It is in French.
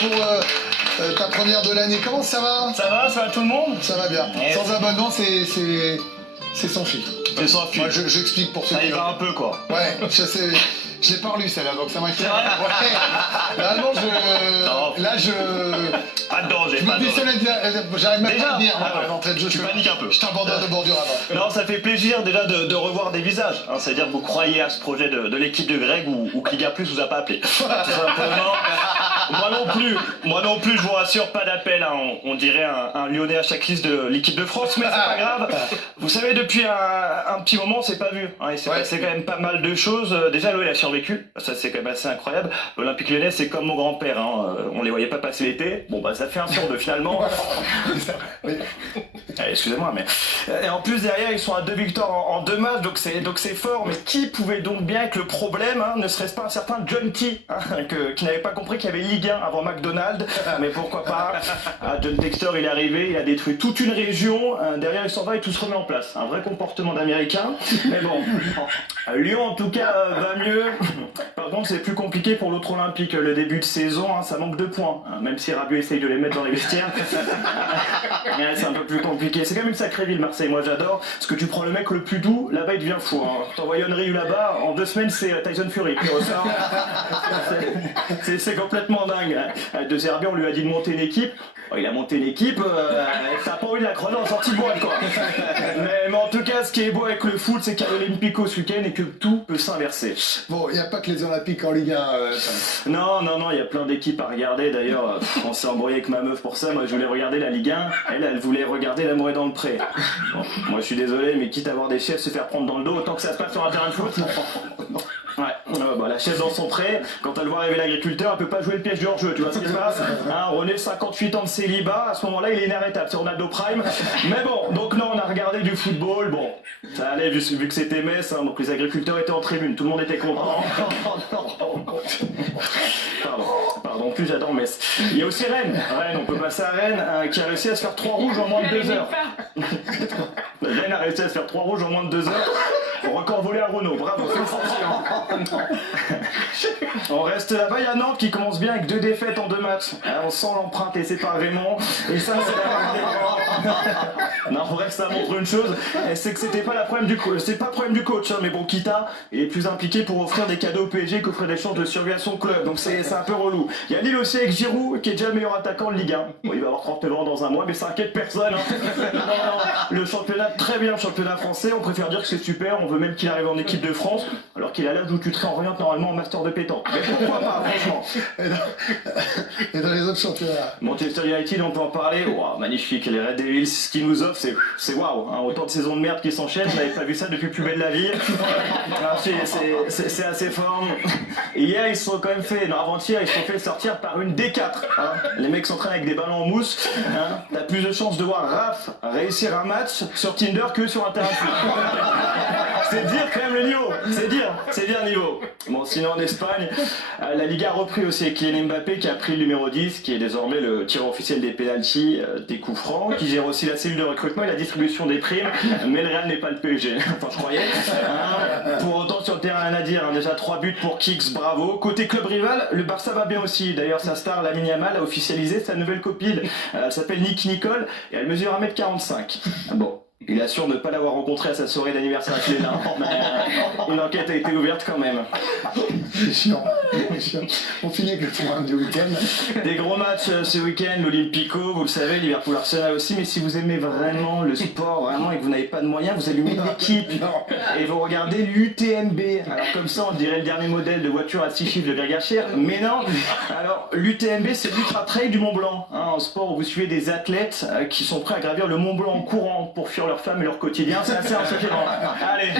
pour ta première de l'année. Comment ça va? Ça va tout le monde? Ça va bien. Et Sans abonnement, c'est sans fil. C'est sans fil. Moi, j'explique pour ceux Ça qui... y va un peu, quoi. Ouais, je l'ai pas relu celle-là, donc ça m'a fait... Ouais. Normalement, je Pas de danger, me pas de dis danger. j'arrive même Déjà pas à venir Ah ouais. d'entrée de jeu. Tu paniques un peu. Je t'abandonne de bordure avant. Non, ça fait plaisir déjà de revoir des visages. Hein, c'est-à-dire que vous croyez à ce projet de l'équipe de Greg ou que Liga Plus vous a pas appelé. Tout simplement. Moi non plus, je vous rassure, pas d'appel. Hein. On dirait un Lyonnais à chaque liste de l'équipe de France, mais c'est pas grave. Vous savez, depuis un petit moment, on s'est pas vu. Hein, il s'est passé quand même pas mal de choses. Déjà, l'OL a survécu. Ça, c'est quand même assez incroyable. L'Olympique Lyonnais, c'est comme mon grand-père. Hein. On les voyait pas passer l'été. Bon, bah, ça fait un sur deux finalement. Oui. Excusez-moi, mais... Et en plus, derrière, ils sont à 2 victoires en 2 matchs, donc c'est fort. Mais qui pouvait donc bien être le problème, hein, ne serait-ce pas un certain John T, hein, qui n'avait pas compris qu'il y avait Ligue 1 avant McDonald's, mais pourquoi pas. John Textor, il est arrivé, il a détruit toute une région, derrière il s'en va et tout se remet en place. Un vrai comportement d'Américain, mais bon. Lyon, en tout cas, va mieux. Par contre, c'est plus compliqué pour l'autre Olympique. Le début de saison, hein, ça manque de points, hein, même si Rabiot essaye de les mettre dans les vestiaires. Ouais, c'est un peu plus compliqué. C'est quand même une sacrée ville, Marseille. Moi, j'adore. Parce que tu prends le mec le plus doux, là-bas, il devient fou. Hein. T'envoies Yon Ryu là-bas, en 2 semaines, c'est Tyson Fury qui ressort. C'est complètement dingue. De Zerbi, on lui a dit de monter une équipe. Oh, il a monté une équipe, ça a pas envie de la creuser en sortie de boîte, quoi. Mais en tout cas, ce qui est beau avec le foot, c'est qu'il y a l'Olympico ce week-end et que tout peut s'inverser. Bon, il n'y a pas que les Olympiques en Ligue 1. Non, il y a plein d'équipes à regarder. D'ailleurs, on s'est embrouillé avec ma meuf pour ça. Moi, je voulais regarder la Ligue 1. Elle voulait regarder L'amour est dans le pré. Bon, moi, je suis désolé, mais quitte à voir des chefs se faire prendre dans le dos, autant que ça se passe sur un terrain de foot. Ouais, bah, la chef dans son pré, quand elle voit arriver l'agriculteur, elle peut pas jouer le piège du hors-jeu, tu vois ce qui se passe, hein, René, 58 ans de célibat, à ce moment-là, il est inarrêtable, c'est Ronaldo Prime. Mais bon, donc non, on a regardé du football, bon, ça allait vu que c'était Metz, hein, donc les agriculteurs étaient en tribune, tout le monde était content. Pardon, en plus j'adore Metz. Il y a aussi Rennes, on peut passer à Rennes, qui a réussi à se faire 3 rouges en moins de 2 heures. Rennes a réussi à se faire 3 rouges en moins de 2 heures. Record volé à Renault, bravo, félicitations. On reste là-bas, il y a Nantes qui commence bien avec 2 défaites en 2 matchs. On sent l'empreinte et c'est pas Raymond. Et ça, c'est non, bref, ça montre une chose, c'est que c'était pas le problème du coach. C'est pas le problème du coach, hein, mais bon, Kita est plus impliqué pour offrir des cadeaux au PSG qu'offrir des chances de survie à son club. Donc c'est un peu relou. Il y a Lille aussi avec Giroud, qui est déjà le meilleur attaquant de Ligue 1. Bon, il va avoir 39 ans dans un mois, mais ça inquiète personne. Hein. Non, le championnat, très bien, le championnat français, on préfère dire que c'est super, on veut même qu'il arrive en équipe de France, alors qu'il a l'âge où tu te réorientes normalement en master de pétanque. Mais pourquoi pas, franchement. Et dans les autres championnats. Manchester United, on peut en parler. Wow, magnifique, les Red Devils, ce qu'ils nous offrent, c'est waouh. Hein. Autant de saisons de merde qui s'enchaînent, je n'avais pas vu ça depuis plus belle la vie. C'est assez fort. Et hier, ils se sont quand même fait, non, avant-hier, ils se sont fait sortir par une D4. Hein. Les mecs s'entraînent avec des ballons en mousse. Hein. T'as plus de chances de voir Raph réussir un match sur Tinder que sur un terrain de foot. C'est dire quand même le niveau, c'est dire niveau. Bon, sinon en Espagne, la Liga a repris aussi avec Kylian Mbappé qui a pris le numéro 10, qui est désormais le tireur officiel des pénaltys, des coups francs, qui gère aussi la cellule de recrutement et la distribution des primes, mais le Real n'est pas le PSG, enfin je croyais. Pour autant sur le terrain, rien à dire, hein. Déjà 3 buts pour Kicks, bravo. Côté club rival, le Barça va bien aussi, d'ailleurs sa star Lamine Yamal a officialisé sa nouvelle copine, elle s'appelle Nick Nicole et elle mesure 1m45. Bon. Il assure ne pas l'avoir rencontré à sa soirée d'anniversaire avec Léna. Une enquête a été ouverte quand même. C'est chiant. On finit avec le programme du week-end. Des gros matchs ce week-end, l'Olympico, vous le savez, Liverpool Arsenal aussi, mais si vous aimez vraiment le sport, vraiment, et que vous n'avez pas de moyens, vous allumez l'équipe et vous regardez l'UTMB. Alors comme ça, on dirait le dernier modèle de voiture à 6 chiffres de Greg Hachir, mais non. Alors l'UTMB, c'est l'Ultra Trail du Mont Blanc, hein, en sport où vous suivez des athlètes qui sont prêts à gravir le Mont Blanc en courant pour fuir leurs femmes et leur quotidien. C'est assez inspirant. Allez.